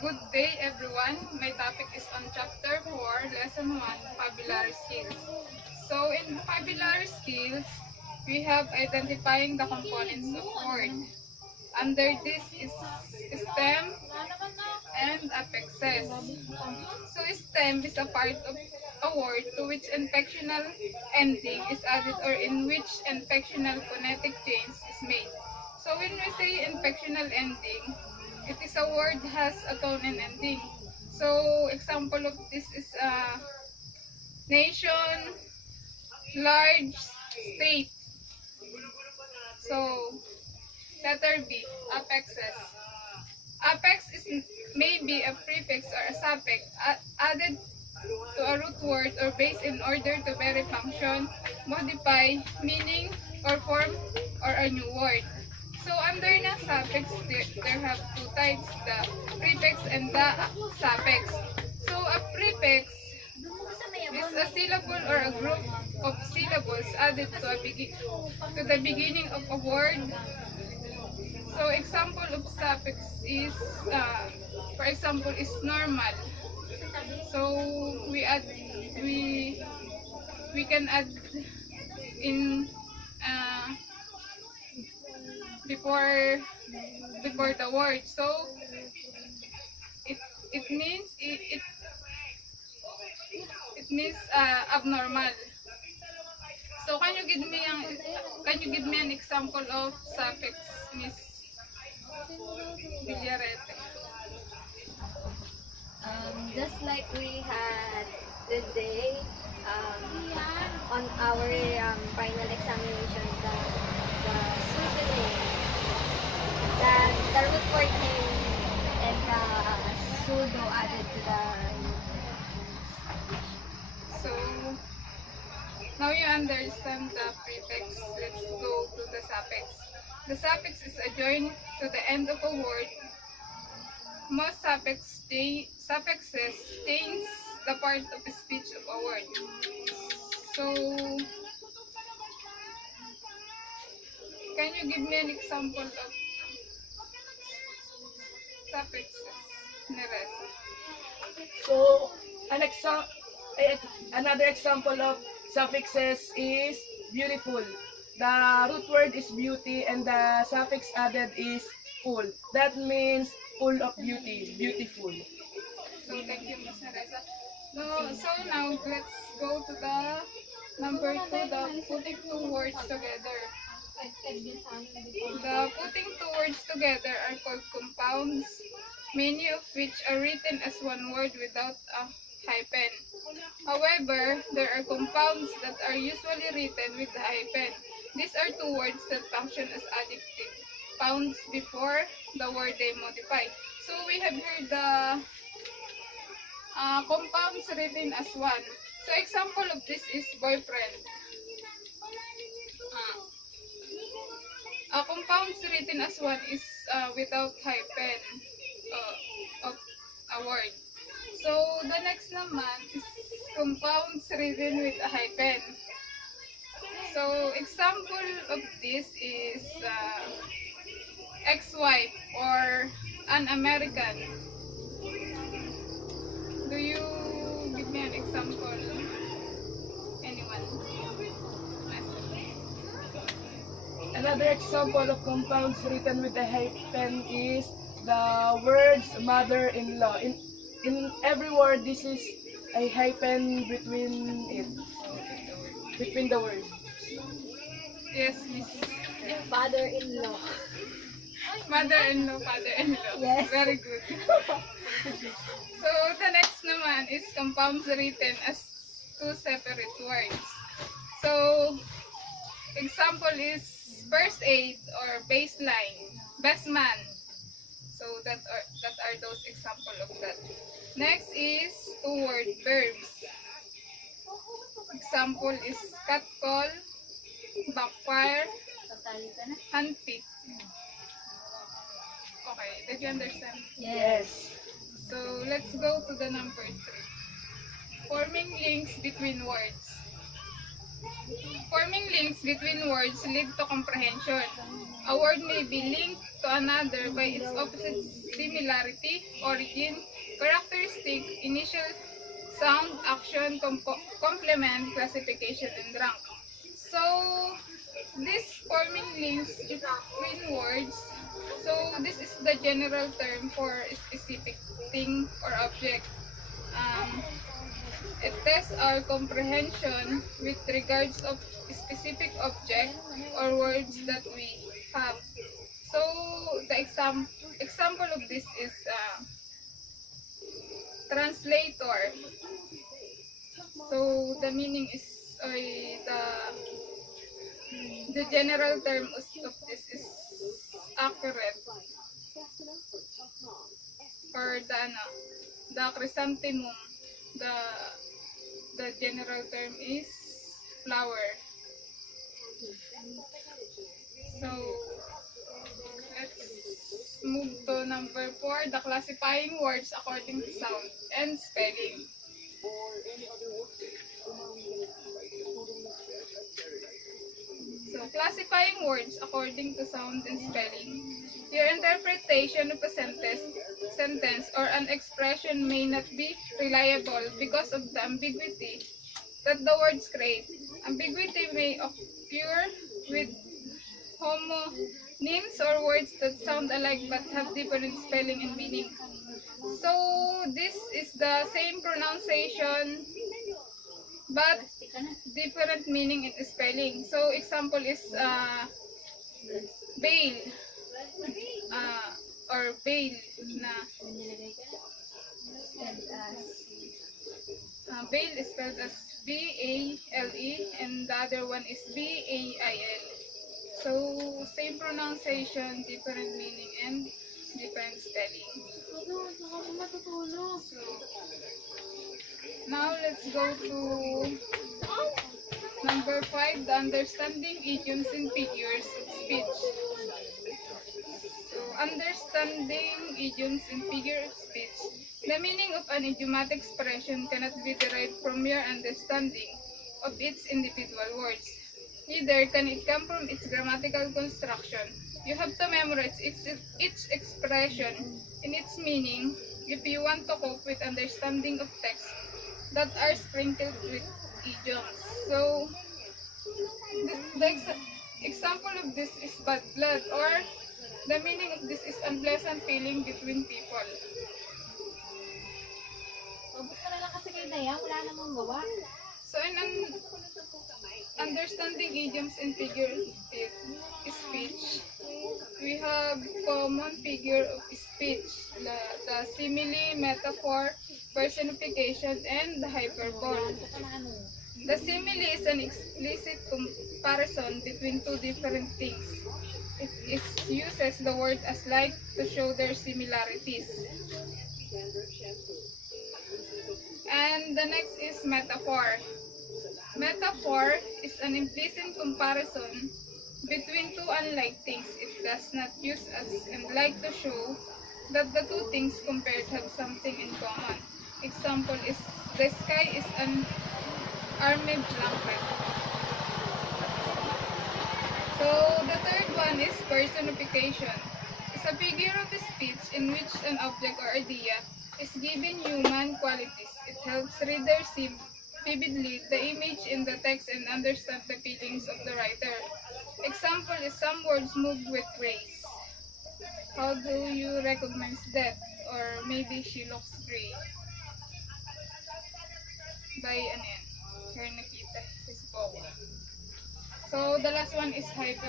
Good day everyone. My topic is on chapter 4, lesson 1, vocabulary skills. So in vocabulary skills, we have identifying the components of word. Under this is stem and affixes. So stem is a part of a word to which inflectional ending is added or in which inflectional phonetic change is made. So when we say inflectional ending, it is a word has a tone and ending. So example of this is nation, large, state. So letter B, affixes. Affix is maybe a prefix or a suffix added to a root word or base in order to vary function, modify, meaning, or form, or a new word. So under na suffix, there have two types, the prefix and the suffix. So a prefix is a syllable or a group of syllables added to the beginning of a word. So example of suffix is, for example, is normal. So we can add in before the word. So it means abnormal. So can you give me an example of suffix, Miss Villarete? Just like we had today on our final examination, the pseudonym, the root word name and the pseudo added to the. So now you understand the prefix. Let's go to the suffix. The suffix is adjoined to the end of a word. Most suffixes change the part of the speech of a word. So, can you give me an example of suffixes, Neres? So, another example of suffixes is beautiful. The root word is beauty and the suffix added is full. That means full of beauty, beautiful. So, thank you, Ms. Neresa. So now, let's go to the number 2, the putting two words together. The putting two words together are called compounds, many of which are written as one word without a hyphen. However, there are compounds that are usually written with a hyphen. These are two words that function as adjective pounds before the word they modify. So we have here the compounds written as one. So example of this is boyfriend. Compounds written as one is without hyphen of a word. So the next naman is compounds written with a hyphen. So example of this is ex-wife or an American. Do you give me an example? Anyone? Another example of compounds written with a hyphen is the words mother-in-law. In every word, this is a hyphen between the words. Yes, Miss. Father-in-law. Mother-in-law, father-in-law. Yes. Very good. So the next naman is compounds written as two separate words. So example is first aid or baseline, best man. So that are those example of that. Next is two-word verbs. Example is catcall, backfire, handpick. Okay, did you understand? Yes. So let's go to the number 3. Forming links between words. Forming links between words lead to comprehension. A word may be linked to another by its opposite similarity, origin, characteristic, initial sound, action, complement, classification, and rank. So, this forming links between words. So, this is the general term for a specific thing or object. It tests our comprehension with regards of specific object or words that we have. So, the example of this is translator. So, the meaning is, or the general term of this is accurate, or the chrysanthemum. The general term is flower. So, let's move to number 4, the classifying words according to sound and spelling. So, classifying words according to sound and spelling. Your interpretation of a sentence or an expression may not be reliable because of the ambiguity that the words create. Ambiguity may occur with homonyms or words that sound alike but have different spelling and meaning. So, this is the same pronunciation but different meaning and spelling. So, example is bail. Or bail na bail is spelled as B-A-L-E and the other one is B-A-I-L. So, same pronunciation, different meaning, and different spelling. So, now let's go to number 5, the understanding idioms and figures of speech. So, understanding idioms and figures of speech. The meaning of an idiomatic expression cannot be derived from your understanding of its individual words. Neither can it come from its grammatical construction. You have to memorize each expression and its meaning if you want to cope with understanding of texts that are sprinkled with idioms. So, the example of this is bad blood, or the meaning of this is unpleasant feeling between people. So, in understanding idioms and figures of speech, we have common figure of speech, the simile, metaphor, personification, and the hyperbole. The simile is an explicit comparison between two different things. It uses the word as like to show their similarities. And the next is metaphor. Metaphor is an implicit comparison between two unlike things. It does not use as and like to show that the two things compared have something in common. Example is, the sky is an army blanket. So, the third one is personification. It's a figure of speech in which an object or idea is given human qualities. It helps readers see vividly the image in the text and understand the feelings of the writer. Example is, some words moved with grace. How do you recognize that? Or maybe she looks gray. By her nakita, his bow. So, the last one is hyperbole.